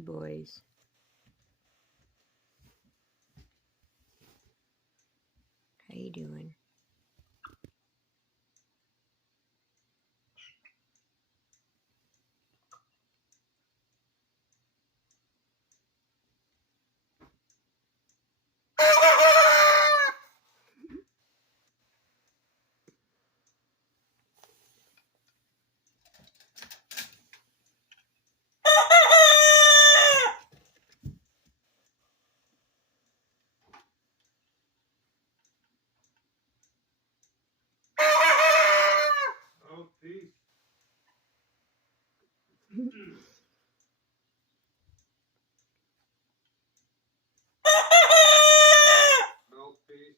Hi, boys. How you doing? Oh, peace. No, peace.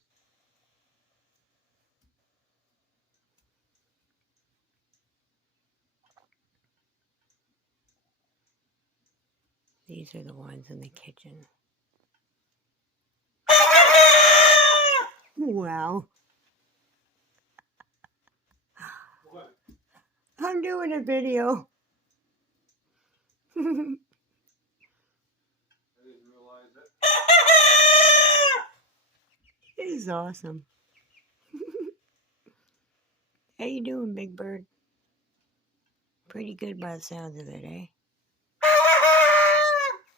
These are the ones in the kitchen. Wow. What? I'm doing a video. I didn't realize it. This is awesome. How you doing, Big Bird? Pretty good by the sounds of it, eh?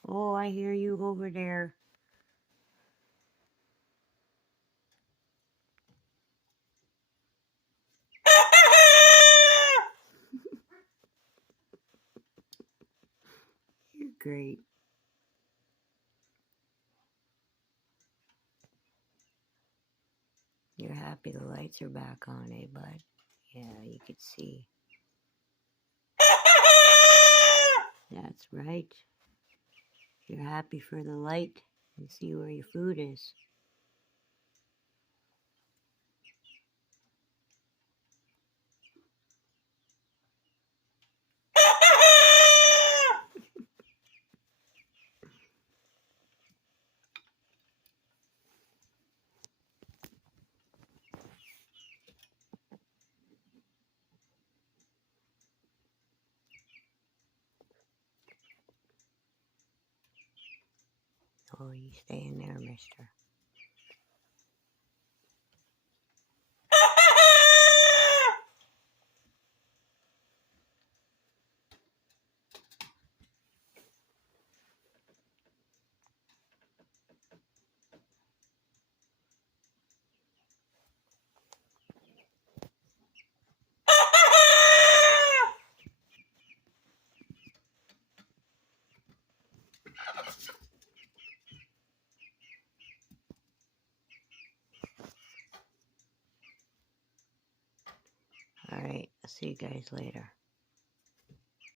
Oh, I hear you over there. You're great. You're happy the lights are back on, eh, bud? Yeah, you could see. That's right. You're happy for the light and see where your food is. Oh, you stay in there, mister. Alright, I'll see you guys later.